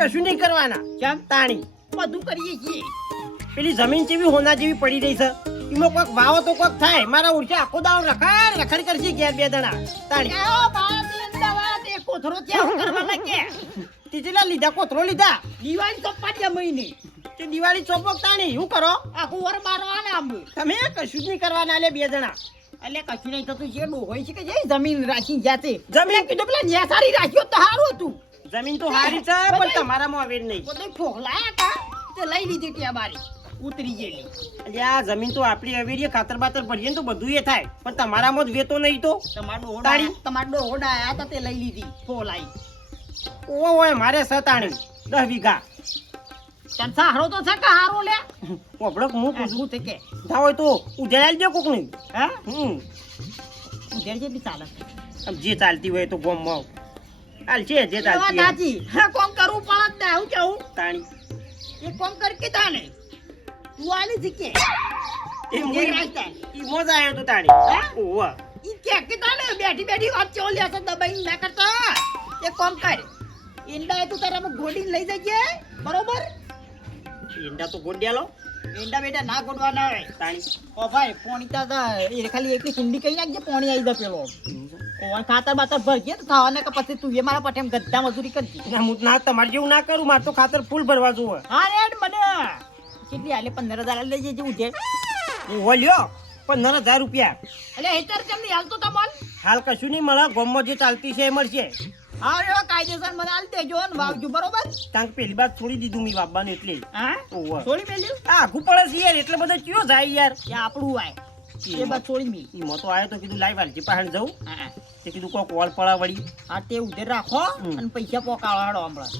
કશું નહીં કરવાના. કેમ? તાણી બધું કરીએ છીએ. પેલી જમીન જેવી હોના જેવી પડી રહી છે, એમાં કોઈક વાવો તો કોઈક થાય. મારા ઉડશે આખો દાડો રખડ કરશે ઘેર બે દણા. તાણી એવો બાળકની અમદાવાદ એ કોથળો ત્યાં કરવા લાગે. તીજેલા લીધા કોથરો લીધા દિવાળી તો પાડ્યા મહિને તે દિવાળી ચોપક. તાણી શું કરો આખું વર મારવાના આંબ. તમે? કશું જ નહીં કરવાના લે બે જણા. એટલે કશું નહીં થતું છે. હોય છે કે જે જમીન રાખી જાતે જમીન કીધું પેલા ન્યા સારી રાખ્યો તો સારું હતું. જમીન તો હારી છે પણ તમારામાં આવે જ નહીં. પોતે ફોગલાયા હતા તે લઈ લીધી ત્યાં બારી ઉતરી ગયેલી. એટલે આ જમીન તો આપણી હવેલીએ ખાતર બાતર ભરીએ ને તો બધું એ થાય, પણ તમારામાં જ વેતો નહીં તો. તમારો ઓડા આયા હતા તે લઈ લીધી ફોલાઈ. ઓય મારે સતાણી 10 વીઘા. તન સારો તો છે કે હારો લે ઓબળક હું પૂછું શું છે કે ના હોય તો ઉજાડી દે કોક નહીં. હા ઉધેર જેટલી ચાલે આમ જે ચાલતી હોય તો ગોમમાં હાલ છે જે ચાલતી હોય. દાદી હા કોમ કરવું પડે જ ને. હું કેવું તાણી એક કોમ કર કે તાને તું આલી શીખે એ મોજ આવ્યો તો તાણી. ઓવા ઈ કે તાને બેઠી બેઠી વાત ચોલી હશે દબાઈ ના કરતા. એક કોમ કર ઈંડા તું તારામાં ગોડીને લઈ જજે બરોબર. ઈંડા તો ગોડ્યાલો ઈંડા બેટા ના ગોડવાના હોય. તાણી ઓ ભાઈ પોણી તા એ ખાલી એકલી કુંડી કઈ નાખજે પોણી આવી દે પેલો. ઓન ખાતર બાતર ભરજે તો થવાને કે પછી તું એ મારા પટેમ ગદ્દા મજૂરી કરજે. ના હું ના તમારે જેવું ના કરું. મારે તો ખાતર ફૂલ ભરવા જોવે. હા રેડ મને કેટલી હાલે 15,000 લઈ જજે ઉજે. ઓહો લ્યો 15,000 રૂપિયા. એટલે હેતર કેમ નહીં હાલતો તમોન? હાલ કશું નહીં મળે. ગોમમાં જે ચાલતી છે એ મળશે. હા એવો કાયદેસર મને હાલ દેજો ને વાવજો બરોબર. કારણ કે પેલી બાદ છોડી દીધું મેં બાબાને એટલે. હા ઓહો છોડી મેલ્યું આઘું પડે છે યાર, એટલે બધો કયો જાય યાર. કે આપણું આય એ બાદ છોડી મી. ઈ મોતો આવ્યો તો કીધું લાઈ વાલજી પાહણ જવું. હા તે કીધું કોક વોલ પડા વળી. હા તે ઉધેર રાખો અને પૈસા પોકાળો હમણાં.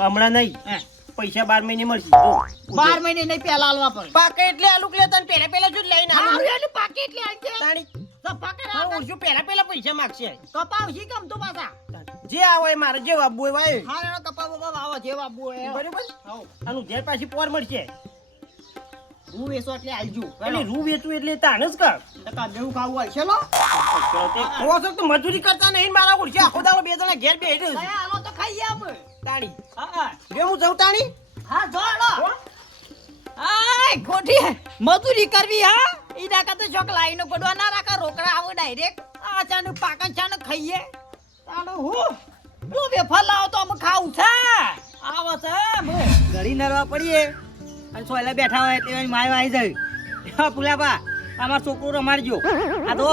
હમણાં નહીં, હા પૈસા 12 મહિને મળશે. જો 12 મહિને નહીં પેલા હાલવા પડે. પાકે એટલે આલુ લેતા ને પેલા જ લઈને હા આલુ. એનું પાકી એટલે આલજે. તાણી તો પાકે હા ઓછું પેલા પૈસા માંગશે. કપાવશી કેમ તો પાછા. જે આવે એ મારે જે વાબુ હોય વાય. હા એનો કપાવ બાબા આવો જેવા બોય. બરોબર. આવો આનું ઘેર પાછી પોર મળશે. હું વેસો એટલે આલજો. એટલે રૂ વેચું એટલે તાણ જ કર. ટકા દેવું ખાવું હોય છે લો. તો મજૂરી કરતા નહીં મારા ઓળશે આખો દાડો બે જણા ઘેર બેઠે છે. કયા હાલો તો ખાઈએ આપણે. તાણી હા બે હું જઉં તાણી. હા જોડો. આય ગોઠી મજૂરી કરવી હા. ઈ નાકા તો ચોક લાઈનો પડવા ના રાખા રોકડા આવો ડાયરેક્ટ. આ ચાનું પાકન ચાનું ખાઈએ. તાનો હું લો વેફર લાવો તો અમે ખાવું છે. આવો છે અમે ઘડી નરવા પડીએ અને સોયલા બેઠા હોય તે માય આવી જાય. પુલાબા અમાર છોકરો રમાડજો. આ તો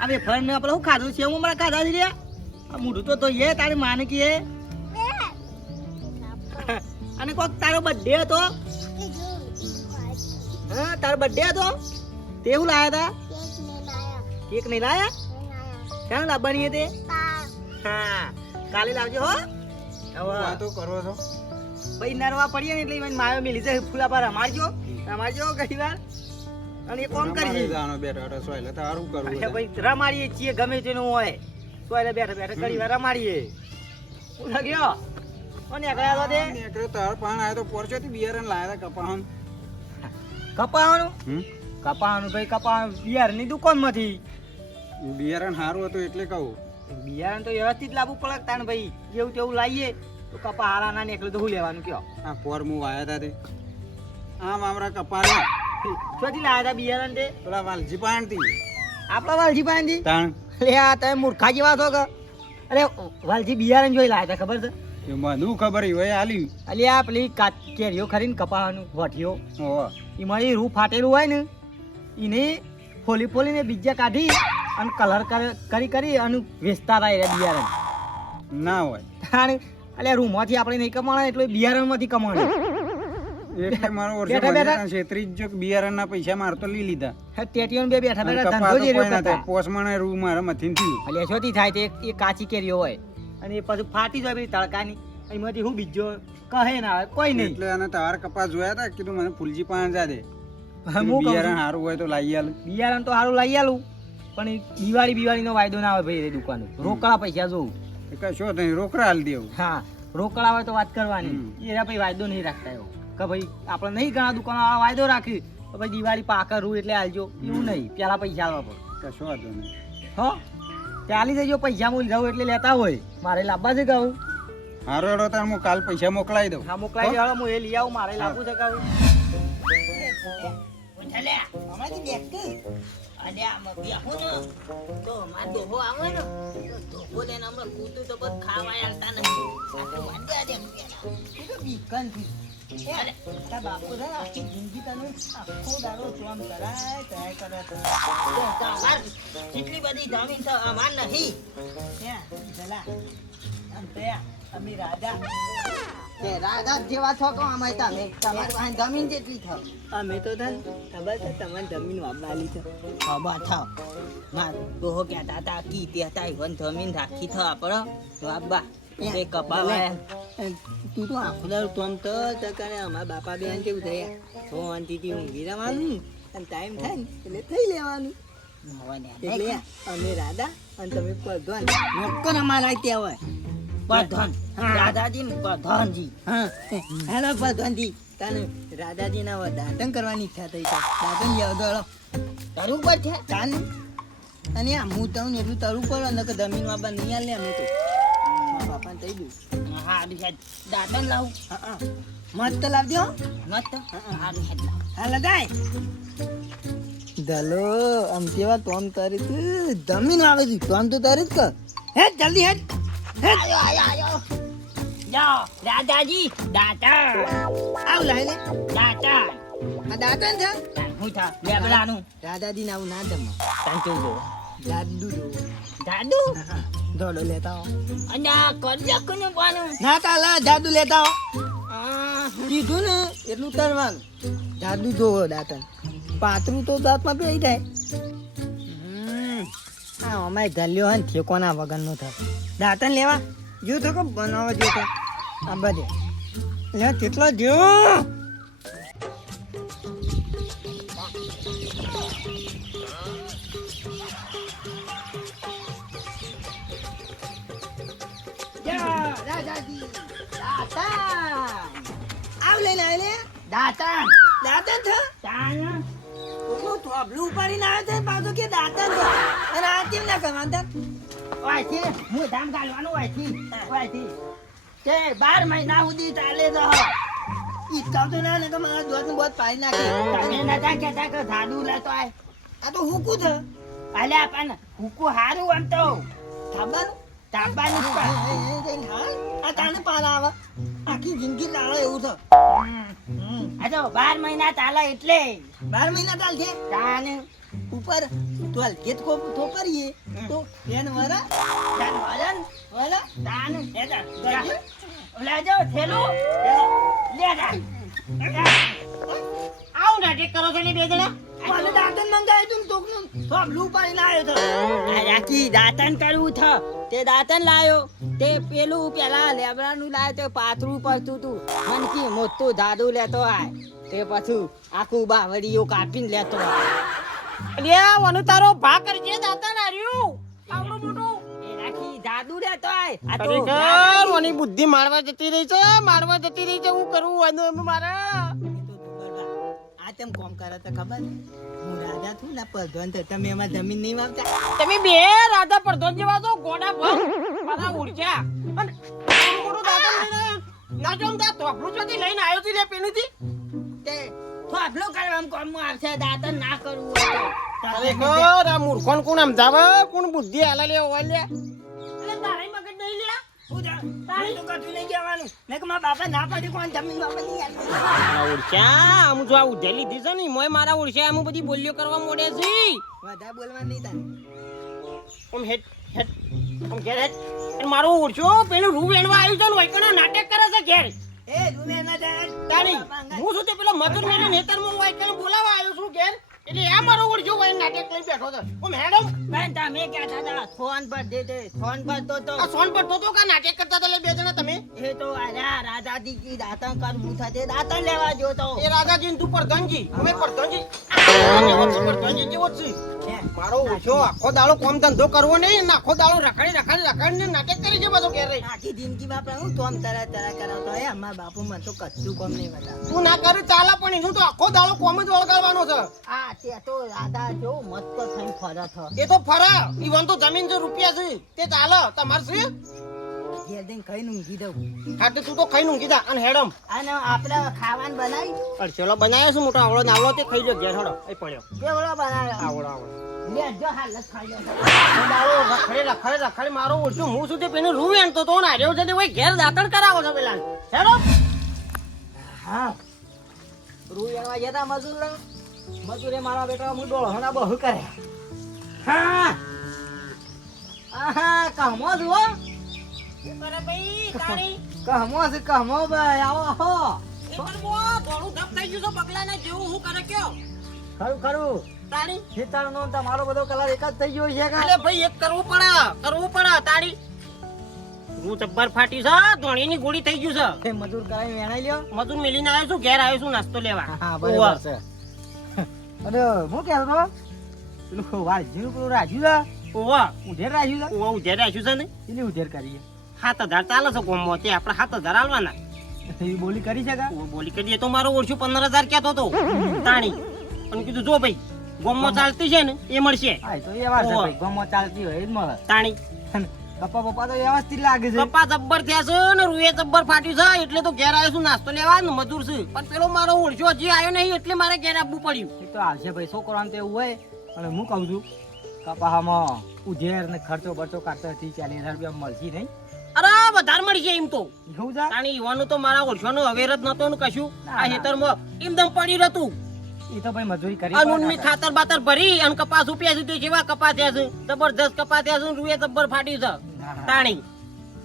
આ બે ફળ ને આપણે શું ખાધું છે? હું મારા ખાધા જ રહ્યા. આ મોઢું તો એ તારી માને કે અને કોક તારો બર્થડે હતો. હા તારો બર્થડે હતો તે શું લાયા હતા? કેક નહીં લાયા? ક્યાં લાવવાની તે? હા કાલે લાવજો હો. હવે વાતો કરો છો ભાઈ નરવા પડીએ ને એટલે માયો મેલી જાય. ફૂલાપા રમાડજો ઘણી વાર અને એ કોમ કરી જાણો બેઠા બેઠા સોયલે તારું કરવું અચ્છા ભાઈ રમાડીએ છીએ ગમે તેનું હોય. સોયલે બેઠા બેઠા ઘણી વાર રમાડીએ. હું લાગ્યો અને એકલા દે એકરે તાર પાન આયો તો પોરચો થી બિયારણ લાયા હતા કપાહન. કપાવાનું ભાઈ કપાવાનું બિયારણની દુકાનમાંથી. બિયારણ સારું હતું એટલે કહું. બિયારણ તો વ્યવસ્થિત લાવવું પડે તાણ ભાઈ. જેવું તેવું લાવીએ તો કપા હારા ના નીકળે તો શું લેવાનું કયો? આ પોર હું વાયા હતા તે આમ આમરા કપાળ્યા ક્યાંથી લાવ્યા હતા બિયારણ તે? પેલા વાલજી પાન થી. આપણા વાલજી પાસેથી? તાણ લે આ તમે મૂર્ખા જેવા છો કે? અરે વાલજી બિયારણ જોઈ લાવ્યા હતા ખબર છે? એ મને ખબર હોય આલી. અલી આ પેલી કેરીઓ ખરીને કપાવાનું વઠીઓ ઓહો એમાં એ રૂ ફાટેલું હોય ને એને ફોલીને બીજા કાઢી અને કલર કરી અને વેચતા રહ્યા બિયારણ. ના હોય અલે રૂમમાંથી આપણે નહીં કમાણા એટલે બિયારણમાંથી કમાણા. એટલે મારો વર્ષો બેઠા બેઠા. બજારના છેતરી જ જો બિયારણ ના પૈસા માર તો લઈ લીધા. ટેટીઓને બે બેઠા અને બેઠા કપા ધંધો તો જે કોઈ રહ્યો ના થાય. કરતા. પોસમણે રૂ મારા મથીન થયું. અલે શોથી થાય તે એ કાચી કેરીઓ હોય અને એ પાછું ફાટી જાય પેલી તડકાની. એમાંથી હું બીજો કહે ના આવે કોઈ નહીં. એટલે અને તાર કપાસ જોયા હતા કીધું મને ફૂલજી પાન જા દે. હું કહું બિયારણ છું, સારું હોય તો લાવી આલ. બિયારણ તો સારું લઈ આલું પણ એ દિવાળીનો વાયદો ના આવે ભાઈ એ દુકાન. રોકડા પૈસા જોઉં. કશો નહીં રોકડા હાલ દેવું. હા રોકડા હોય તો વાત કરવાની. એના ભાઈ વાયદો નહીં રાખતા એવો કે ભાઈ આપણે નહીં ઘણા દુકાનો વાયદો રાખી તો ભાઈ દિવાળી પાકા રૂ એટલે હાલજો એવું નહીં. પેલા પૈસા આલવા પડે. કશો વાંધો નહીં. હો ચાલી જજો પૈસા હું જાઉં એટલે લેતા હોય મારે લાવવા જ કહું. હારો હેડો તાર હું કાલ પૈસા મોકલાવી દઉં. હા મોકલાઈ દે, હું એ લઈ આવું, મારે લાવવું છે કાલ. ઉઠાલ્યા અમારી બેઠક અને આમાં બેહું ને તો માર દોહો આવે ને તો દોહો લઈને હમણાં કૂતું તો બસ ખાવા આવતા નથી. આ તો વાંધા દે એ તો બીકનથી. અરે તારા બાપુ છે ને આખી જિંદગી તને આખો દાડો ચોમ કરાય કરે તો અમાર કેટલી બધી જમીન છે અમાર નહીં. ત્યાં જલા આમ તયા અમે રાજા તે રાધા જેવા છો તો અમે તમે તમારી પાસે જમીન જેટલી થાવ અમે તો તને ખબર છે તમારી જમીન વાપરાલી છે ખબર થાવ માર દોહો કહેતા હતા કી તે હતા ઈવન જમીન રાખી થાવ આપણો તો આબા એ કપાવાયા તું તો આખો દાડો તોમ તો તકાને અમારા બાપા બેન કેવું થયા શાંતિથી ઊંઘી રહેવાનું અને ટાઈમ થાય ને એટલે થઈ લેવાનું એટલે અમે રાધા અને તમે પ્રધાન નોકર અમારા ત્યાં હોય પ્રધાન દાદાજી ને પ્રધાનજી હા હેલો પ્રધાનજી તને રાધાજી ના દાતન કરવાની ઈચ્છા થઈ છે દાતન યાદો તારું પર છે તાને અને આ હું તો એટલું તારું પર નકર જમીન વાપા નહીં આલે અમે તો મારા બાપાને થઈ ગયું હા દાતન લાવું હા મત લાવજો મત હા હા લગાય દલો આમ કેવા તોમ તારી તું જમીન આવે છે તોમ તો તારી જ કર હે જલ્દી હેડ આયો આયો આયો જાઓ દાદાજી દાતા આવ લઈ લે દાતા આ દાતા છે હું થા લેબડાનું દાદાજી નાવું ના દમ તાંચો જો દાદુ જો દાદુ દોડો લેતા હો અને કરજા કોને પાનું ના કાલા દાદુ લેતા હો કીધું ને એટલું તરવાનું દાદુ જોવો દાતન પાતરું તો દાંતમાં બેસી જાય હા અમારે ગલ્યો હોય ને ઠેકોના વગરનો થાય દાંતન લેવા જો તો કે બનાવવા જો તો આ બધે લે કેટલો જો આવ લઈને આલે દાંતન દાંતન છે તાન ઓલું થોબલું ઉપાડીને આવે છે પાછો કે દાંતન છે અને આ કેમ ના કરવાનું વાયથી હું ધામ ગાલવાનું વાયથી તે 12 મહિના સુધી ચાલે તો ઈચ્છા તો ના ને કે મારા દોસ્ત બહુ પાડી નાખે તમે નતા કહેતા કે ધાડુ લેતો આય આ તો હુકુ છે આલે આપણ હુકુ હારું આમ તો તાબાનું આ તાને પાલા આવે આખી જિંદગી લાળો એવું છે આ તો 12 મહિના ચાલે એટલે 12 મહિના ચાલશે તાને ઉપર તો હલકેત કો તો કરીએ તો એન વરા તાન વરન વરા તાન એતા લે જાઓ થેલો લે જા આવ નાટક કરો છો ને બે જણા મને દાંતન મંગાય તું તોકનું તો બ્લુ પાણી લાયો તો આ રાખી દાંતન કરવું થ તે દાંતન લાયો તે પેલું પેલા લેબરાનું લાયો તે પાથરું પડતું તું મનકી મોટું દાદુ લેતો આય તે પછી આખું બાવડીઓ કાપીને લેતો આય અરે વનુ તારો ભા કરજે દાંતન આર્યું આવડું મોટું એ રાખી દાદુ લેતો આય આ તો ખરેખર ઓની બુદ્ધિ મારવા જતી રહી છે હું કરું વનુ મારા આ તેમ કોમ કરે તો ખબર હું રાજા છું ને પ્રધાન તો તમે એમાં જમીન નહીં વાવતા તમે બે રાધા પ્રધાન જેવા તો ગોડા પર મારા ઉર્જા અને મોટું દાદા લઈને ના જોમ દા તોફલું ચોથી લઈને આવ્યો તી લે પેનુંથી તે થોભલો કરવામાં કોમમાં આવશે દાતન ના કરવું હોય તો ખરેખર આ મૂર્ખોન કોણ સમજાવે કોણ બુદ્ધિ આલા લે ઓવા લે એટલે તારાય મગજ નહીં લે પૂજા તારે તો કશું નહીં કહેવાનું ને કે મારા બાપા ના પાડી કોણ જમીન બાપા નહીં આલી ઉર્જા આમ જો આ ઉધેલી લીધી છે ને મોય મારા ઉર્જા આમ બધી બોલ્યો કરવા મોડે છે વધારે બોલવાનું નહીં તારે ઓમ હેડ ઓમ ઘેર હેડ અને મારો ઉર્જો પેલું રૂ વેણવા આવ્યું છે ને વૈકણો નાટક કરે છે ઘેર એ રૂમે ના જાય તારી હું શું તે પેલો મજૂર મેને નેતરમાં વૈકણો બોલાવા આવ્યો છું ઘેર એટલે આ મારો ઉર્જો વઈ નાટક લઈ બેઠો છે ઓમ હેડમ પણ તમે કહેતા હતા ફોન પર દે ફોન પર તો આ સોન પર તો કા નાટક કરતા હતા લે બે જણા તમે એ તો આયા રાજાજી કી દાતન કરવું થતે દાતન લેવા જો તો એ રાજાજી ને તું પ્રધાનજી અમે પ્રધાનજી પ્રધાનજી જેવો જ છે મારો ઉર્જો આખો દાડો કોમ ધંધો કરવો નહીં ને આખો દાડો રખડી નાટક કરી છે બધો ઘેર રહી આખી જિંદગી બાપા હું તોમ તરા કરાવતો હે અમાર બાપુ મને તો કચ્છું કોમ નહીં બતા તું ના કરે ચાલે પણ એનું તો આખો દાડો કોમ જ વળગાડવાનો છે આ તે તો રાધા જો મસ્ત થઈને ફરત હ એ તો ફરા ઈવન તો જમીન જો રૂપિયા છે તે ચાલે તમાર છે ઘેર જઈને ખાઈને ઊંઘી દઉં. હા તો તું તો ખાઈને ઊંઘી જા અને હેડમ અને આપણે ખાવાનું બનાવી અડચેલો બનાવ્યો છે મોટો આવડો નાવડો તે ખાઈ લો ઘેર હેડો એ પડ્યો કેવડો બનાવ્યો આવડો આવડો લે જો હાલ જ ખાઈ લો દાડો રખડે મારો ઓછું હું સુધી પેલું રૂ એનતો તો ને આર્યો છે તે ભાઈ ઘેર દાતણ કરાવો છો પેલા હેડો હા રૂ એવા જતા મજૂરે મારા બેટા હું ડોળો બહુ કરે હા આહા કહમો જુઓ અરે ભાઈ તારી કહમો ભાઈ આવો હો થોડું ધપ થઈ ગયું છે બગલાના જેવું હું કરે કયો ખરું તારી ખેતરનો ને તમારો બધો કલર એક જ થઈ ગયો છે કે અરે ભાઈ એક કરવું પડે તારી હું જબ્બર ફાટી છે ધોણીની ગોળી થઈ ગયું છે તે મજૂર કરાવી વેણાઈ લ્યો મજૂર મેલીને આવ્યો છું ઘેર આવ્યો છું નાસ્તો લેવા હા બરાબર છે અને હું કહેતો તો પેલું વાલજીનું પેલું રાખ્યું છે ઓવા ઉધેર રાખ્યું છે ઓવા ઉધેર રાખ્યું છે ને એની ઉધેર કરીએ 7,000 ચાલે છે ગોમમાં તે આપણે 7,000 આલવાના એવી બોલી કરી છે કે ઓવા બોલી કરીએ તો મારો ઓળશું 15,000 કહેતો તો તાણી પણ કીધું જો ભાઈ ગોમમાં ચાલતી છે ને એ મળશે હા તો એ વાત છે ઓવા. ભાઈ ગામમાં ચાલતી હોય એ જ મળે તાણી કપ્પા પપ્પા તો વ્યવસ્થિત લાગે છે કપા જબ્બર થયા છે ને રૂએ જબ્બર ફાટ્યું છે એટલે તો ઘેર આવ્યો છું નાસ્તો લેવા ને મજૂર છે પણ પેલો મારો ઓળશો હજી આવ્યો નહીં એટલે મારે ઘેર આવવું પડ્યું એ તો આવશે ભાઈ છોકરો આમ તો એવું હોય અને હું કહું છું કપાહામાં ઉધેર ને ખર્ચો બરચો કાઢતો 30-40,000 રૂપિયા મળશે નહીં અરે વધારે મળી છે એમ તો એવું છે તાણી યુવાનું તો મારા ઓળશોનો અવેર જ નતો ને કશું આ હેતરમાં એમદમ પડી રહેતું એ તો ભાઈ મજૂરી કરી અનુન મી ખાતર બાતર ભરી અને કપાસ ઉપ્યા છે તો જેવા કપા થયા છે જબરજસ્ત કપા થયા છે રૂએ જબ્બર ફાટ્યું છે તાણી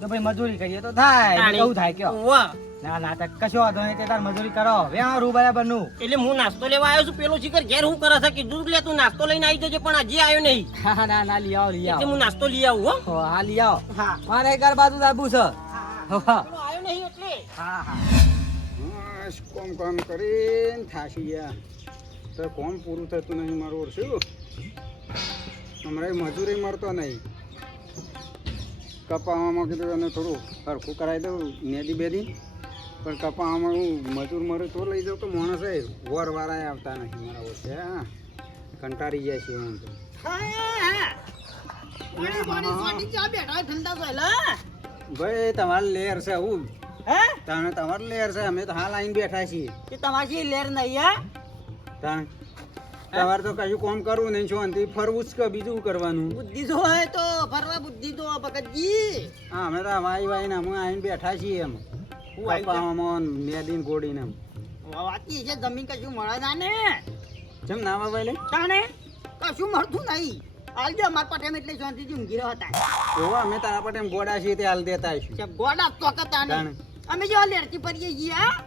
તો ભાઈ મજૂરી કરીએ તો થાય તાણી. કેવું થાય કયો વાહ ના ના તો કશો વાંધો નહીં તે તાર મજૂરી કરો વ્યા રૂ બરાબર નું એટલે હું નાસ્તો લેવા આવ્યો છું પેલો શિખર ઘેર હું કરે છે કીધું લે તું નાસ્તો લઈને આવી જજે પણ હજી આવ્યો નહીં હા ના ના લઈ આવો એટલે હું નાસ્તો લઈ આવું હો હા લઈ આવો હા મારે ઘર બાજુ લાવવું છે હા પેલો આવ્યો નહીં એટલે હા બસ કોમ કરીને થાકી ગયા તો કોમ પૂરું થતું નહીં મારું ઓરશું હમણાં મજૂરી મળતો નહીં કપાવામાં કીધું અને થોડું હરખું કરાવી દઉં નેદી બેદી પણ કપાવામાં હું મજૂર મળે તો લઈ જાઉં તો માણસ વરવાળા આવતા નહીં મારા ઓરસે હા કંટાળી જાય છે એમ તો ભાઈ તમારે લેર છે હું તમારે લેર છે અમે તો હાલ આવીને બેઠા છીએ તમારી લેર નહીં હા તાણ તમારે તો કશું કામ કરવું નહીં શાંતિ ફરવું જ કે બીજું કરવાનું બુદ્ધિ જો હોય તો ફરવા બુદ્ધિ તો ભગતજી હા અમે તો વાઈ ને અમે આવીને બેઠા છીએ એમ કપાવામાં મેદીન ગોડીને એમ વાતી છે જમીન કશું મળે ના ને જેમ ના ભાઈ લે તાને કશું મળતું નહીં હાલજો અમાર પટેમ એટલે શાંતિથી ઊંઘી રહ્યો હતા ઓવા અમે તારા પટેમ ગોડા છીએ તે હાલ દેતા આવીશું છે ગોડા તો કતા ને તાણે. અમે જો લેરથી પડીએ છીએ હા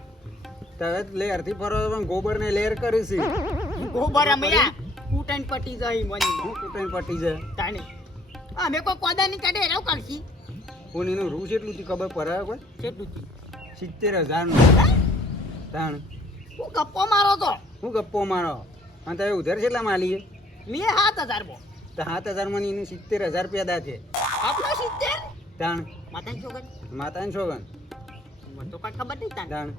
તમે લેર થી ફરો તો પણ ગોબર ને લેર કરી છે ગોબર અમે કૂટન પટી જાય મને હું કુટાઈ પટી છે તાને અમે કોઈ કોદા ની કાઢે રેવ કરશી કોનીનું રૂ કેટલું થી ખબર પડે કોઈ કેટલું 70,000 નું તાણ હું ગપ્પો મારો તો હું ગપ્પો મારો અને તમે ઉધર કેટલા માલીએ મેં 7,000 બો તો 7,000 માં એને 70,000 પેદા છે આપનો 70 તાણ માતા છોકર માતાને છોગન મને તો કાંઈ ખબર નહીં તાને તાણ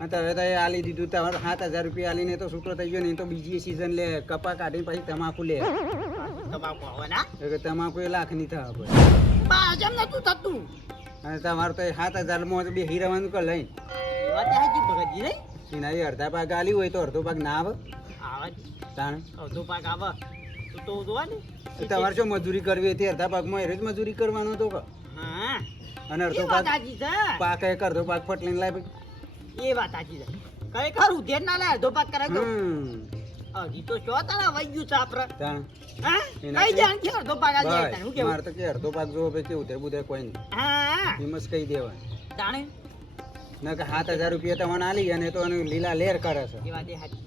અને તમે તો એ આલી દીધું તમારે 7,000 રૂપિયા આલીને તો છૂટો થઈ ગયો નહીં તો બીજી સીઝન લે કપા કાઢીને પછી તમાકુ લે તમાકુ હવે ના એટલે તમાકુ એ લાખની થવા પડે બાજમ નતું થતું અને તમારે તો 7,000 માં બે હીરાવાનું કે લઈને વાત હાજી ભગતજી નહીં એના એ અડધા ભાગ આલી હોય તો અડધો ભાગ ના આવે આવે તાણ અડધો પાક આવે તો જોવા ને એ તમારે શું મજૂરી કરવી હતી અડધા ભાગમાં એ જ મજૂરી કરવાનો હતો કે હા અને અડધો એ વાત ભાગ હાજી છે પાક એક અડધો ભાગ ફટલીને લાય ભાઈ એ વાત સાચી છે ખરેખર ઉધેર ના લે અડધો પાક કરાવી દો હમ હજી તો શો તને વઈ ગયું છે આપડે તાણ હા એના કઈ જાય કે અડધો પાક આ જાય ભાઈ હું કેવું મારે તો કે અડધો ભાગ જોવો ભાઈ કેવું તે બધે કોઈ નહીં હા હિંમત કહી દેવા જાણે ના કે 7,000 રૂપિયા તમને આલી અને તો એને લીલા લેર કરે છે એ વાત એ સાચી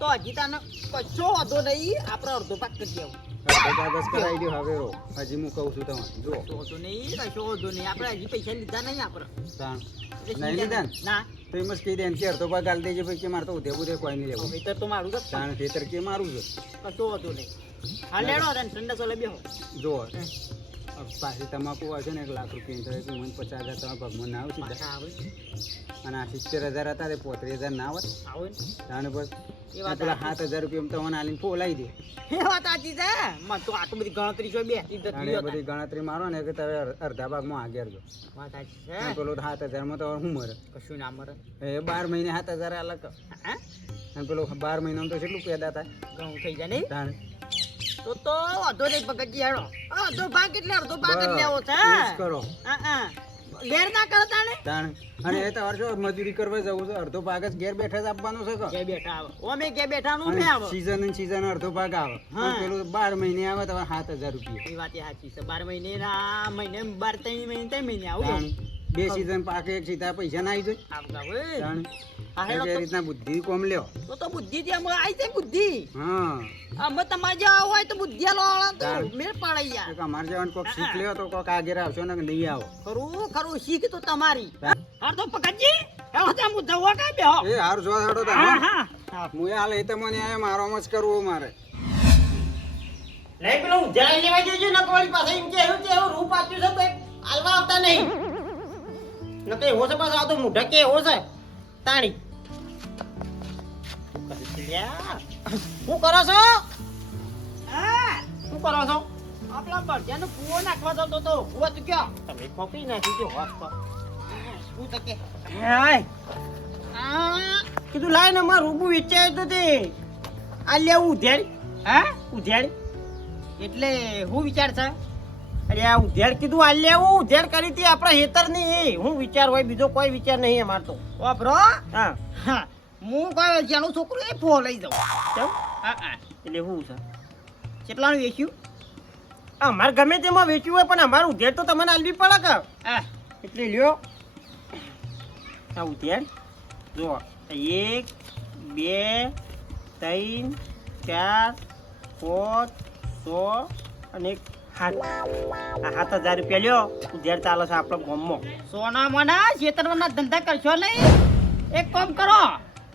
તો હજી તને કશો વાંધો નહીં આપણે અડધો પાક કરી દેવું અડધો ભાગ જ કરાવી દો હવે રો હજી હું કહું છું તમને જો કશો વાંધો નહીં કશો વાંધો નહીં આપણે હજી પૈસા લીધા નહીં આપણે તાણ એટલે નહીં લીધા ને ના તો એમ જ કહી દે ને કે અડધો ભાગ આલી દેજે ભાઈ કે મારે તો ઉધે બુધે કોઈ નહીં લેવું ખેતર તો મારું જ તાણ ખેતર કે મારું છે કશો વાંધો નહીં હા લેડો ઠંડા સોલે બેહો જો પાછી તમાકુ આવશે ને 1 લાખ રૂપિયા તો મને 50,000 તમારા ભગવાન ના આવશે પાછા આવે અને આ 70,000 હતા તે 35,000 ના આવત આવે ને જાણે બસ એ વાત પેલા 7,000 રૂપિયા તમને આલીને ફોલાઈ દે એ વાત સાચી છે મને તો આટલી બધી ગણતરી છે બેસતી જ અને નથી એ બધી ગણતરી મારો ને કે તમે અડધા ભાગમાં આગળ જો વાત સાચી છે અને પેલો 7,000 માં તો શું મરે કશું ના મરે એ 12 મહિને 7,000 અલગ હે અને પેલો 12 મહિનામાં તો કેટલું પેદા થાય ઘણું થઈ જાય નહીં જાણે તો અડધો નહીં પગજી હેડો અડધો ભાગ એટલે અડધો ભાગ જ લેવો છે બસ કરો લેર ના કરતા ને જાણે અને એ તમારે જો મજૂરી કરવા જવું છે અડધો ભાગ જ ઘેર બેઠા જ આપવાનો છે કે કે બેઠા આવે ઓમે કે બેઠા નું ને આવે સીઝન અને સીઝન અડધો ભાગ આવે હા. અને પેલું 12 મહિને આવે તો 7,000 રૂપિયા એ વાત એ સાચી છે 12 મહિને ના મહિને 3 મહિને આવું જાણે બે સીઝન પાકે એક સીધા પૈસા ના આવી આવતા જાય હોય જાણે હા, હેડો એ તો. રીતના બુદ્ધિ કોમ લ્યો તો બુદ્ધિ થી અમે આવી જાય બુદ્ધિ હા અમે તમારે જેવા હોય તો બુદ્ધિ વાળા તો ચાલ. મેળ પાડે યાર એક અમારે જવાનું કોક શીખ લ્યો તો કોક આગળ આવશો ને કે નહીં આવો ખરું શીખ તો તમારી ચાલ. હા તો પકડજી હેડો ત્યાં હું દવા કાઈ બેહો એ હાર જો હાડો તો હા હા હું હાલ એ તમને આયા મારોમાં જ કરવું મારે નહીં પેલું ઉધેડાઈ લેવા દેજો ને તમારી પાસે એમ કે એવું રૂપ આપ્યું છે ભાઈ હાલવા આવતા નહીં ન તો એવો છે પાછો આ તો મોઢા કે એવો છે તાણી શું કરો છો હા શું કરો છો આપણા બળજાનો કૂવો નાખવા જતો તો કૂવો તો ક્યાં તમે ખોપી નાખી છે હોશ પર શું તકે હાય કીધું લાય ને મારું રૂબું વેચાય તો તે આ લેવું ઉધેડ હા ઉધેડ એટલે હું વિચાર છે અરે આ ઉધેડ કીધું આ લેવું ઉધેડ કરી હતી આપણા હેતર ની હું વિચાર હોય બીજો કોઈ વિચાર નહીં અમાર તો વાપરો હા હા હું કોઈ જેનું છોકરું એ ફો લઈ જાઉં કેમ હા હા એટલે શું છે કેટલાનું વેચ્યું અમારે ગમે તેમાં વેચ્યું હોય પણ અમારું ઉધેડ તો તમને આલવી પડે કે હા એટલે લ્યો આ ઉધેડ જો 1 2 3 4 5 6 અને 7 આ 7,000 રૂપિયા લ્યો ઉધેડ ચાલે છે આપણો ગામમાં સોના મોના ખેતરના ધંધા કરશો નહીં એક કામ કરો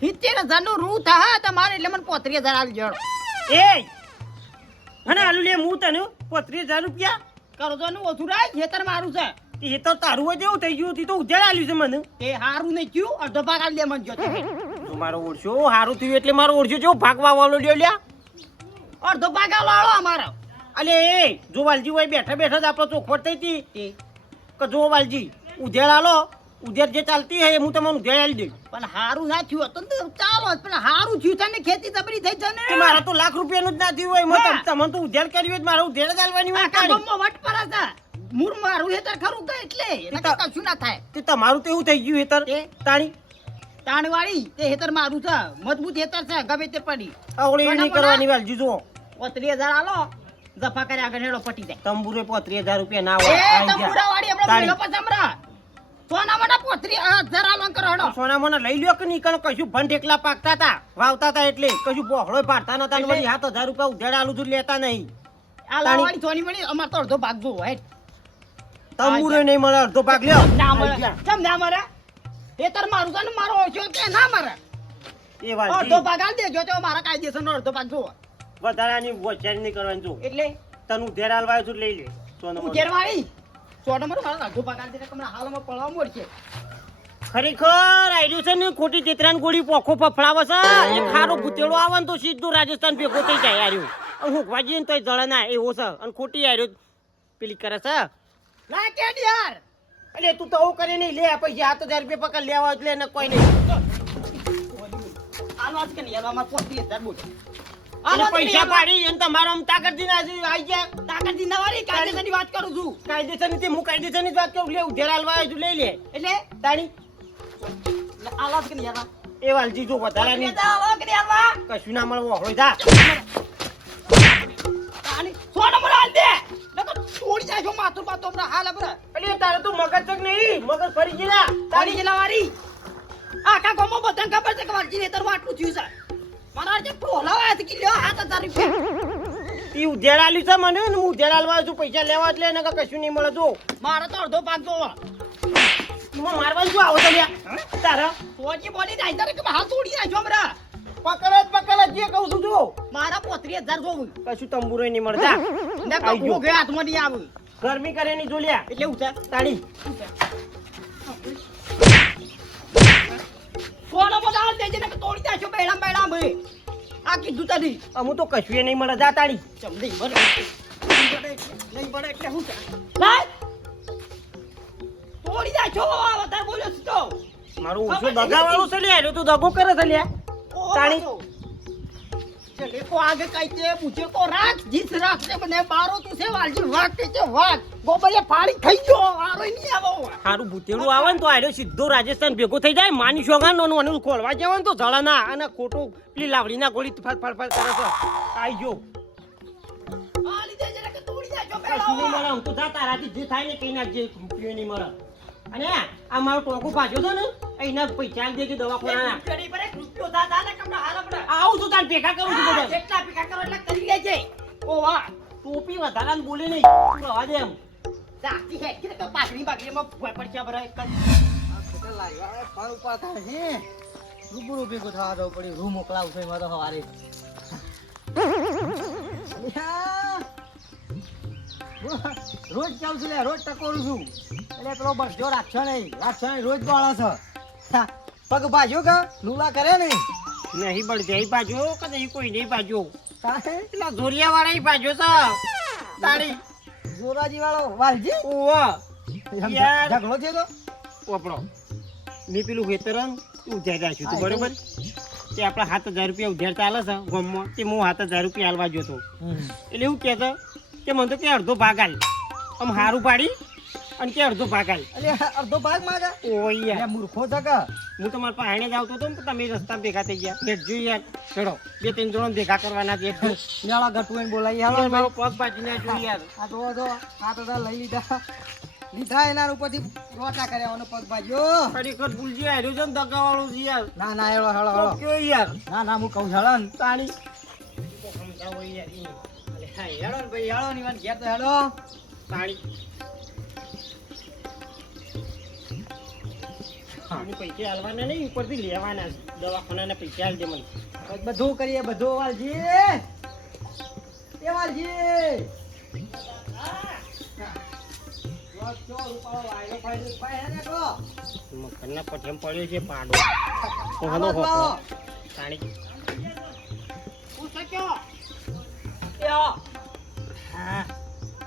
70,000 નું રૂ થા તમારે એટલે મને 35,000 આલી જડો એ અને આલુ લે હું તને 35,000 રૂપિયા કરો તો એનું ઓછું રાય ખેતર મારું છે એ તો તારું હોય જેવું થઈ ગયું તો ઉધેડ આલ્યું છે મને તે હારું નહીં થયું અડધો ભાગ આલી દે મને જો તમે. તો મારો ઓળશો સારું થયું એટલે મારો ઓળશો જેવો ભાગવા વાળો લ્યો લ્યા અડધો ભાગ આલો અમારો અલે એ જો વાલજી હોય બેઠા બેઠા જ આપણો ચોખવટ થઈ હતી કે જો વાલજી ઉધેડ આલો ઉધેડ જે ચાલતી હે હું તમને ઉધેડ આલી દઉં પણ હારું ના થયું હતું ને તો ચાલો જ, પણ હારું થયું છે ને ખેતી તબરી થઈ છે ને કે મારા તો લાખ રૂપિયાનું જ ના થયું હોય હા. તમને તો ઉધેડ કર્યું હોય તો મારે ઉધેડ જ આલવાની હોય આખા તાણી. ગામમાં વટ પર હતા મૂળ મારું હેતર ખરું કે એટલે નકર કશું ના થાય તે તમારું તો એવું થઈ ગયું હેતર એ? તાણી તાણવાળી તે હેતર મારું છે મજબૂત હેતર છે ગમે તે પડી આવડે એવી નહીં કરવાની વાલજી જુઓ 35,000 આલો જફા કરે આગળ હેડો પટી જાય તંબુરે 35,000 રૂપિયા ના એ હોય આઈ જા. તંબુરાવાળી આપણે તાળી. મેળો પછી હમણાં સોના મોના 35,000 આલો કરો હેડો સોના મોના લઈ લ્યો કે નહીં કણ કશું ભંડ એકલા પાકતા હતા વાવતા હતા એટલે કશું બોહળો પાડતા નતા ને વળી 7,000 રૂપિયા ઉધેડ આલું તું લેતા નહીં આ લાવાળી સોની મળી અમાર તો અડધો ભાગ જોવો હેડ તંબુરે નહીં મળે અડધો ભાગ લ્યો ના આઈ મળે જા. કેમ ના મળે હેતર મારું છે ને મારો ઓછો કે ના મળે એ વાલજી અડધો ભાગ આલ દેજો તો મારા કાયદેસરનો અડધો ભાગ જોવો વધારાની વોચેર નહીં કરવાની જો એટલે તને ઉધેડ આલવાય છું લઈ લે સોના મોના. ઉજેરવાળી સોનો મારો મારા અડધો ભાગ આલ દે કે હાલમાં પડવા મળશે ખરેખર આયરું છે ને ખોટી ચિત્રાન ગોળી પોખો ફફડાવે છે એક ખારો ભૂતેડો આવે ને તો સીધું રાજસ્થાન ભેગો થઈ જાય આર્યું અને હું વાજી ને તોય જળે ના એવો છે અને ખોટી આર્યું પેલી કરે છે ના કે યાર એટલે તું તો આવું કરે નહીં લે પૈસા 7,000 રૂપિયા પકડ લેવા હોય એટલે એને કોઈ નહીં આનો આજ કે નહીં આનો અમાર 35,000 બોલ અને પૈસા પાડી અને તમારો આમ તાકતથી ના આવી જાય તાકાતથી નવારી કાયદેસરની વાત કરું છું કાયદેસરની તે હું કાયદેસરની જ વાત કરું લે ઉધેર હાલવા આવ્યો છું લઈ લે એટલે તાણી આલો આજ કે નહીં આલો એ વાલજી જો વધારાની આલો કે નહીં આલો કશું ના મળે હોય જા આની સોનો મને આલ દે નકર છોડી જાય છો માથું પાતો હમણાં હાલ હમણાં એટલે તારે તો મગજ ચક નહીં મગજ ફરી ગયેલા તારી જલાવારી આખા ગામમાં બધાને ખબર છે કે વાંચી નેતર આટલું થયું છે મારા જે પ્રોલાવા હતી કે લ્યો 7,000 રૂપિયા ઈ ઉધેડ આલ્યું છે મને ને હું ઉધેડ હાલવા આવ્યો છું પૈસા લેવા એટલે એને કાંઈ કશું નહીં મળે જો મારા તો અડધો ભાગ જોવો તું મારવા શું આવો તો લ્યા તારા સોજી બોડી જાય તારે કે હાથ તોડી નાખ્યો હમણાં પકડ જે કહું છું જો મારા 35,000 જોવું કશું તંબુરો નહીં મળે જા ને આઈ કપો ગયો. ગયા હાથમાં નહીં આવું ગરમી કરે ની જોલ્યા એટલે હું છે તાળી કોનો બધા હાલ દેજે ને કે તોડી દેશો બેડામ બેડામ ભાઈ આ કીધું તને અમુ તો કશું નહીં મળે જા તાળી ચમડી બરે નહીં બરે એટલે હું છે લાય તોડી દેશો આ વધારે બોલ્યો છે તો મારું ઓછું દગાવાળું છે લ્યા તું દગો કરે છે લ્યા તાળી चले को आगे कहते मुझे को राख जिस राख से बने बारो तू से वालजी वाक के वाक गोबरिया फाड़ी खाई गयो आरो नहीं आवो હારું ભૂતેડું આવે ને તો આડો સીધો રાજસ્થાન ભેગો થઈ જાય માની શોગા નો અનુલ ખોલવા જવાનું તો જળના અને ખોટું પેલી લાવડીના ગોળી ફળ ફળ ફળ કરે છે આઈ જો આલી દે જરા કે તોડી દે જો કશું નહીં મળે હું તો જા તારાથી જે થાય ને કઈ નાખજે રૂપિયો નહીં મળે અને આ મારો ટોકો ભાજ્યો છે ને એના પૈસા દેજો દવાખાના રૂપિયો પર એક રૂપિયો દાદા ને કમડા હાલ આપણે આવું છું તાર ભેગા કરું છું બધા જેટલા ભેગા કરો એટલા કરી લેજે ઓ વાહ ટોપી વધારાને બોલે નહીં તું રવા દે એમ જાતી હે કે તો પાઘડી બાગડીમાં ફોય પડ્યા બરા એક છોકરા લાવ્યા ફળ ઉપા થાય હે રૂબરૂ ભેગું થવા જવું પડ્યું રૂ મોકલાવું છે મારે સવારે રોજ કેવું છું લે રોજ ટકોરું છું એટલે પેલો બસો રાખશો નહીં રોજ બાળો છે પગ ભાજ્યો કે લુલા કરે ને નહીં બળ જઈ બાજુ કે નહીં કોઈ નહીં બાજુ તારે પેલા જોરિયા વાળા બાજુ છે તાળી જોરાજી વાળો વાલજી ઓવા યાર. ઝઘડો થયો તો ઓપડો મેં પેલું વેતરણ ઉધાર રાખ્યું હતું બરોબર તે આપણા 7,000 રૂપિયા ઉધાર ચાલે છે ગામમાં તે હું 7,000 રૂપિયા હાલવા ગયો હતો એટલે એવું કહેતો કે મને તો કે અડધો ભાગ હાલ આમ હારું પાડી અને કે અડધો ભાગ હાલ એટલે અડધો ભાગ માંગે ઓ યાર મૂર્ખો છે કે હું તમારા પાસે જ આવતો હતો ને તો તમે રસ્તા ભેગા થઈ ગયા ભેટજો યાર ચડો 2-3 જણો ભેગા કરવાના છે એટલે મેળા ગટુ એને બોલાવી હાલો મારો પગ બાજીને જો યાર આ તો 7,000 લઈ લીધા એના ઉપરથી રોટા કર્યા અને પગ ભાજ્યો ખરેખર ભૂલજી આવ્યું છે ને દગાવાળું છે યાર ના હેળો હેળો હેળો કયો યાર ના હું કહું હેળો ને તાણી સમજાવો યાર ઈ. હેળો ને ભાઈ હેળો ની મને ઘેર તો હેળો તાણી આની પૈસા હાલવાના નહીં ઉપરથી લેવાના છે. દવાખાનાના પૈસા હાલ દે મને બધું કરીએ બધું વાલજી એ વાલજી મકરના પઠેમ પડ્યો છે પાડો કોહનો હોકો તાણી હું સક્યો એ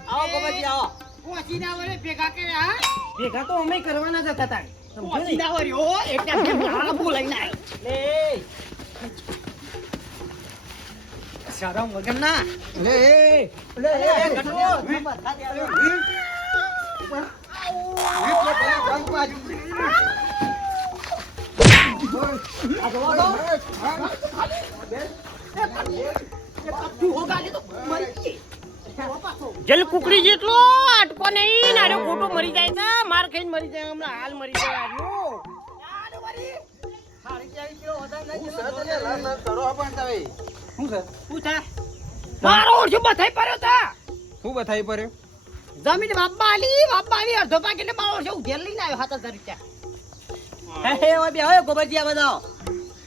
આવો ગોબરજી આવો કોચી ના વરે ભેગા કર્યા હા ભેગા તો અમે કરવાના જ હતા તાણી સમજો કોચી ને? ના વરે ઓ એકદમ ભેગા બોલાઈને આવ્યો લે શરમ વગર ના લે લે આ જોવા દો તું હોગાલી તો મરી ગઈ જલ કુકડી જેટલો અટકો નહીં નાડો ખોટો મરી જાય છે માર ખાઈને મરી જાય હમણાં હાલ મરી જાય આર્યો આડો મરી હારી ક્યાંય કેવો વધારે નહીં શું છે પૂછા મારો ઓછો બધાઈ પડ્યો તા શું બતાવી પડ્યો જમીન બાપા અડધો પાક એટલે મારો ઓછો ઉધેર લઈને આવ્યો 7,000 રૂપિયા હે ઓય બે હોય ગોબરજી આ બધા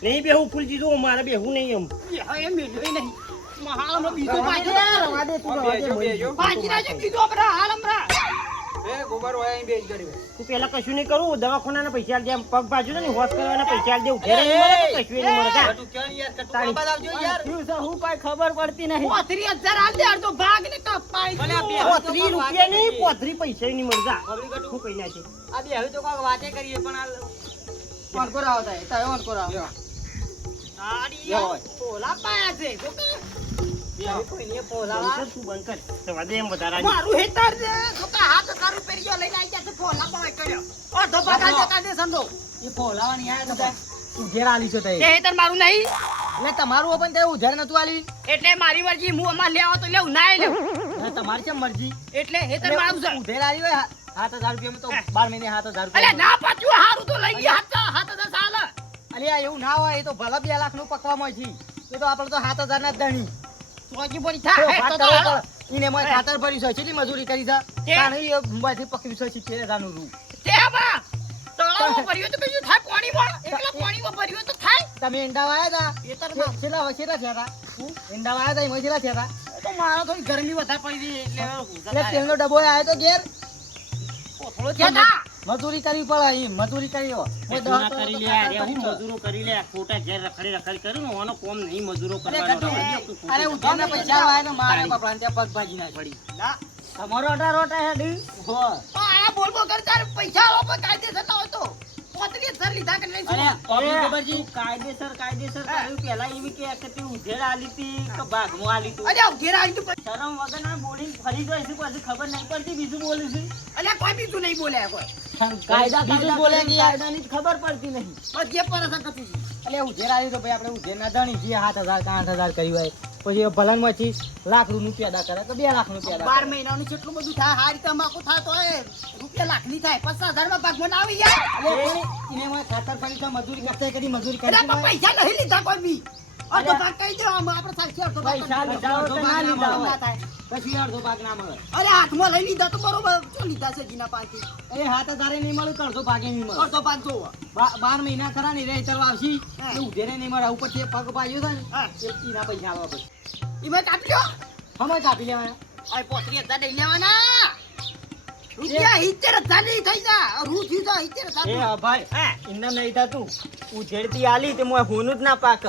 નહીં બેહું ફૂલજી જો મારે બેહું નહીં એમ એ મેળવી નહીં હાલમાં બીજો પાછી રવા દે તું રવા દે મોય. પાછી રાજે બીજો હમણાં હાલ હમણાં એ ગોબર હોય અહીં બેસ કરી તું પેલા કશું નહીં કરું દવાખાનાના પૈસા આલ દે આમ પગ બાજુ ને હોશ કરવાના પૈસા આલ દે ઘરે નહીં મળે તો કશું નહીં મળે જા. તું ક્યાં યાર કટુ બાબા આવજો યાર શું છે, હું કાંઈ ખબર પડતી નહીં 35,000 હાલ દે અડધો ભાગ ને કપાઈ ભલે આ બે ગયો. 35 રૂપિયા નહીં 35 પૈસા નહીં મળે જા. હું કઈ નાખી આ બે હવે તો કાક વાતે કરીએ પણ આ કોણ કોરાવ થાય તારે કોણ કોરાવ ગાડી યાર, પોલા પાયા છે જો કે કોઈ ને પોલાવા બંધ કર, તું બંધ કર જવા દે એમ વધારા મારું હેતર છે જો કે હાથ તારું પેરીઓ લઈને આવી જાય છે પોલા પાવાય કર્યો અડધો ભાગ હાલ દેતા દે સંડો એ પોલાવાની આયા તો ઉધેર આલી છો તઈ તે હેતર મારું નહીં એટલે તમારું ઓપન તે ઉધેર નતું આલી એટલે મારી મરજી હું અમાર લેવા તો લેવું ના લેવું એટલે તમારી છે મરજી એટલે હેતર મારું છે ઉધેર આલી હોય 7,000 રૂપિયા તો 12 મહિને 7,000 અલે રૂપિયા ના પાછું હારું તો લઈ ગયા 7,000 સાલ અલ્યા એવું ના હોય એ તો ભલા 2 લાખ નું પકવામાં છે એ તો આપણે તો 7,000 ના જ દણી સોજી બોલી તો થાય વાત તો કરવો હાલો. પડે. ઈને મોય ખાતર ભર્યું છે કેટલી મજૂરી કરી છે તે? તાણી એ મુંબઈથી પકવ્યું છે 70,000 નું રૂ તે બા તળાવમાં ભર્યું તો કયું થાય પાણીમાં એકલા પાણીમાં ભર્યું તો થાય તમે ઈંડા વાયા ખેતરમાં. હતા છેલ્લા થયા હતા ઈંડા વાયા હતા એમાં છેલ્લા થયા હતા તો મારો થોડી ગરમી વધારે પડી ગઈ એટલે હવે ઊંઘ એટલે થાય. તેલનો ડબ્બો આવ્યો તો ઘેર કોથળો છે તા? મજૂરી કરવી પડે અહીં મજૂરી કરી હો. મજૂરા કરી લે યાર, હું મજૂરો કરી લે ખોટા ઘેર રખડી કર્યું ને ઓનો કોમ નહીં મજૂરો કરવાનો. અરે ઉધારના પૈસા આવે ને મારે બાપરાને ત્યાં પગ ભાજી ના પડી ના. તમારો અઢાર રોટા હેડી તો આયા બોલ બોલ કર તારે પૈસા આલો પણ કાયદેસર ના હોય તો 35,000 લીધા કે નહીં શું? કાયદેસર કર્યું પેલા એવી કે તું ઉધેડ આલી તી કે ભાગમાં આલી તું અલ્યા ઘેર આવી તું પછી. શરમ વગર ના બોલી ફરી જાય છે પછી ખબર નહીં પડતી બીજું બોલે છે અલ્યા કોઈ બીજું નહીં બોલ્યા કોઈ. બીજું બોલે કે કાયદાની જ ખબર પડતી નહીં બસ જે પર હશે કતું છે. એટલે ઉધેર આવ્યું તો ભાઈ આપણે ઉધેર ના ધણી જે 7,000 કે 8,000 કર્યું હોય પછી એ ભલન માંથી લાખ રૂપિયા પેદા કરે તો 2 લાખ રૂપિયા 12 મહિનાનું કેટલું બધું થાય હારી તમાકુ થાય તો એ રૂપિયા લાખની થાય 50,000 માં ભાગમાં ના આવી જાય. એને મને ખાતર ફરી તો મજૂરી કરતા કરી મજૂરી અલ્યા કરી પણ પૈસા નહીં લીધા કોઈ બી. અડધો ભાગ કહી દો આમાં આપણે સાચી અડધો ભાગ પૈસા કરી લીધા દો. હોય તો ના લીધા હોય. ના થાય. પછી અડધો ભાગ ના મળે અરે હાથમાં લઈ લીધા તો બરોબર શું લીધા છે જીના પાંચથી? એ 7,000 નહીં મળે તો અડધો ભાગે નહીં મળે અડધો ભાગ જોવો. 12 મહિના ખરા ને રે ચરવા આવશી હા. એ ઉધેરે નહીં મળે ઉપર થી પગ પાડ્યો છે ને હા. એ એના પૈસા આવે પછી ઈમે કાપી લ્યો. હમણાં કાપી લેવાના આ 35,000 નહીં લેવાના. રૂપિયા 70,000 નહીં થઈ જા. રૂ થયું તો 70,000. એ હા ભાઈ એમને નહીં થતું ઉધેડથી આલી તે મોય હોનું જ ના પાક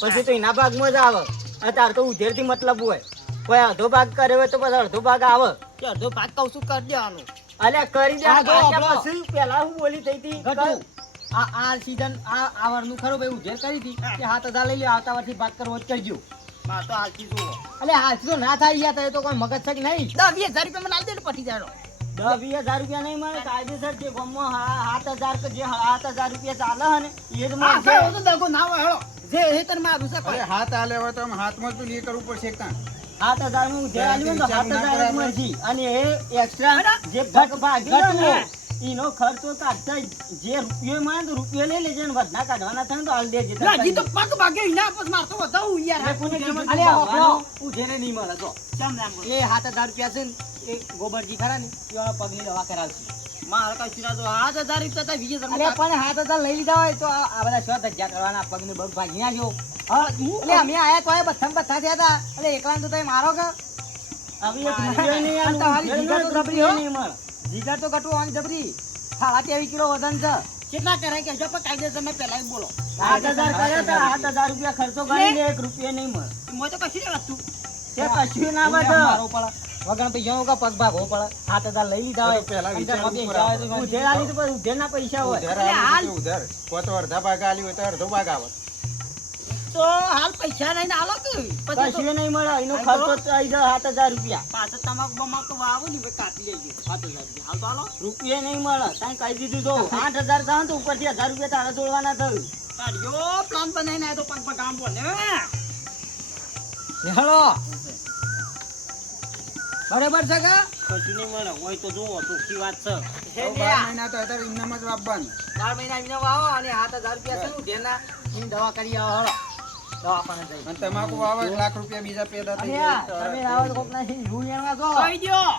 પછી તો એના ભાગમાં જ આવે અત્યારે તો ઉધેડથી મતલબ હોય કોઈ અડધો ભાગ કરે હોય તો પછી અડધો ભાગ આવે કે અડધો ભાગ કહું છું કરી દેવાનું. અલ્યા કરી દે હા, જો, પાછા આપણો. પછી પેલા હું બોલી થઈ હતી ઘટું. આ સીઝન આ વારનું ખરું ભાઈ ઉધેર કરી હતી કે 7,000 લઈ લે આવતા વર્ષથી ભાગ કરવો જ કરજો માં તો હાલથી જુઓ. અલે હાથ તો ના થાય યાર તો કોઈ મગજ છે કે નહીં 10,000 રૂપિયા મને આલ દે ને પટી જાય. 10,000 રૂપિયા નહીં મળે કાયદેસર જે ગામમાં 7,000 કે જે 7,000 રૂપિયા ચાલે હે ને એ જ હા મળશે ભાઈ, તો દગો ના હોય હેળો. જે હેતર માં આવું છે અરે કોઈ. હાથ આલે હોય તો આમ હાથમાં તો નહીં કરવું પડશે કાં 7,000 માં ઉધેર આલ્યું ને તો વિચારવું ના 7,000 જ પડે મળશે અને એ એક્સ્ટ્રા જે ભાગ ભાગી ઘટવો. એનો ખર્ચો કાઢતા જે રૂપિયો મળે તો રૂપિયો લઈ લેજે ને વધના કાઢવાના થાય ને તો હાલ દેજે ના, હજી તો પગ ભાગ્યો એના પછી મારતો વધાવું યાર. અરે કોને કીધું? અરે ભાગવાનો ઉધેરે નહીં મળે તો ચમ ના બોલ. એ 7,000 રૂપિયા છે ને એ ગોબરજી ખરા ને એવાળા પગની દવા કરાવશે મારે કઈ ચીરા તો 7,000 રૂપિયા થાય 20,000 અરે પણ 7,000 લઈ લીધા હોય તો આ બધા શોધ ધજ્જા કરવાના પગને બગ ભાગી નાખ્યો હા, હું એટલે અમે આયા તો બધા થયા હતા એટલે એકલા તો તમે મારો કે હવે એક રૂપિયો નહીં આલું. તમારી જીગર તો ગબરી હો. નહીં મળે. જીગર તો ગટવાની જબરી 23 કિલો વજન છે કેટલા કરાય કે જો પણ કાયદેસર મેં પહેલા બોલો. 7,000 કર્યા હતા 7,000 રૂપિયા ખર્ચો કરી લે 1 રૂપિયો નહીં મળે મોય તો કશું નહીં વાગતું. તે કશું ના બધે વગર પૈસાનો કા પગ ભાગવો પડે 7,000 લઈ લીધા હોય પહેલા અને વિચારવું તમે પડે આપણે. ઉધેર આલી તો પછી ઉધેરના પૈસા હોય ઉધાર અરે આલે હાલ. તો ઉધાર કો તો અડધા ભાગ આલી હોય તો અડધો ભાગ આવે તો હાલ પૈસા લઈને આલો કે પછી તો કશું નહીં મળે એનો ખર્ચો તો આવી જાય 7,000 રૂપિયા પાછા તમાકુ બમાકુ વાવો ને ભાઈ કાપી લેજો 7,000 રૂપિયા. હાલ તો હાલો. રૂપિયા નહીં મળે તાઈ કહી દીધું તો 8,000 થાય તો ઉપરથી 1,000 રૂપિયા તારા જોડવાના થયું કાઢ્યો પ્લાન બનાવીને આવ્યો તો પણ ગામ બોલે. હેલો બરાબર છે કે કશું નહીં મળે હોય તો જોવો ચોખ્ખી વાત છે. હે હવે 12 મહિના તો અત્યારે ઇનામ જ વાપવાનું 12 મહિના વિના વાવો અને 7,000 રૂપિયા છે ને ઉધેરના એની દવા કરી આવો હળો દવાખાને જઈ અને તમાકુ આવે ₹1 લાખ બીજા પેદા થઈ અને આ જાય તમે આવો તો કોકના થી યુનિયનમાં કહો કહી દ્યો.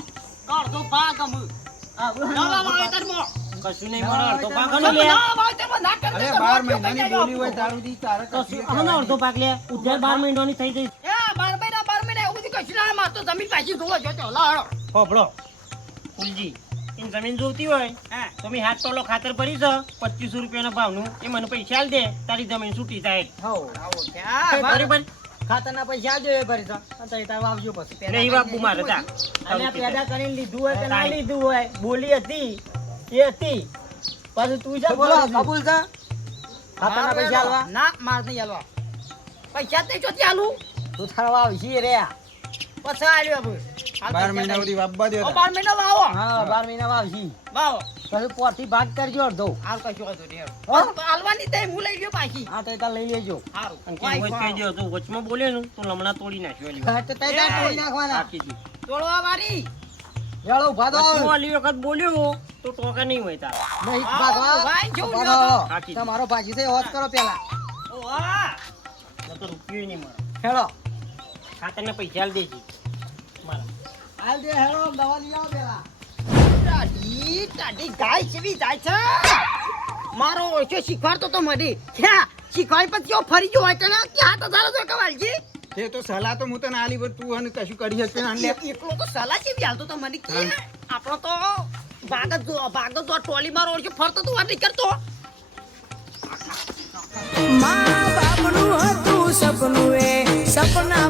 અડધો ભાગ અમુ. નવા વાવેતરમાં. કશું નહીં મળે અડધો ભાગ નવા લે વાવેતરમાં ના કરતા અરે તો 12 રોટલો મહિનાની કઈ બોલી હોય જાય દારૂ તારે કશું કશું આનો અડધો ભાગ લે ઉધાર 12 મહિનાની થઈ જઈ. એ 12 મહિના એવું બધું કશું ના મારતો જમીન પાછી ધોવા જોતો લાડો. હોભળો ફૂલજી એની જમીન જોતી હોય હા. તો મેં 7 ટોલો ખાતર ભરી છે 2500 રૂપિયાના ભાવનું એ મને પૈસા આલ દે તારી જમીન છૂટી જાય. હો આવો ત્યાં બરાબર ખાતરના પૈસા આવજો એ ભરી તો અને તાર વાવજો પછી પેદા નહીં બાપુ મારે તા અને આ પેદા કરીને લીધું હોય કે ના લીધું હોય બોલી હતી એ હતી પછી તું છે બોલો કબૂલ છે ખાતરના પૈસા આલવા ના માર નહીં આલવા. પૈસા તે ચોથી આલું તું થાળવા આવશી રે પછી આલ્યો હવે. હાલ 12 મહિના પૈસા સુધી વાપવા દો નહીં. 12 મહિના વાવો હા 12 મહિના આવશી વાવો. પછી પોરથી ભાગ કરજો અડધો હાલ કશું વાંધો નહીં હેડો. હો? બસ હાલવાની તે હું લઈ ગયો પાછી. હા તો તાર લઈ લેજો હારું. અને કેમ હોય કહી દો તો વચમાં બોલે ને તો લમણા તોડી નાખ્યો એલી હા, તો તઈ તાર તોડી નાખવાના આપી દીધું. તોડવા વાળી. ચાલો ઉભા તો વચમાં ઓલી વખત બોલ્યો તો ટોકા નહીં હોય તારા. નહીં આવો, ભાગવા ભાઈ, જેવું ઉભા લ્યો તો. કાકી. તમારો ભાજી છે હોત કરો પેલા ઓહા. ન તો રૂપિયો નહીં મળે. હેલો ખાતરના પૈસા આલ દેજે મારા. હાલ દે હેલો દવા લઈ આવો પેલા ટાઢી ગાય જેવી જાય છે. મારો ઓછો શીખવાડતો તો મને ક્યાં શીખવાડી પછી ફરી ગયો હોય તને કે 7,000 જ કવાલજી તે તો સલાહ તો હું તને આલી પણ તું અને કશું કરી શકતો ના લે. એકલો તો સલાહ જેવી હાલતો તો મને કે આપણો તો ભાગ તો ટોલી મારો ઓળખી ફરતો તો વાત નહીં કરતો માં બાપનું હતું સપનું એ સપના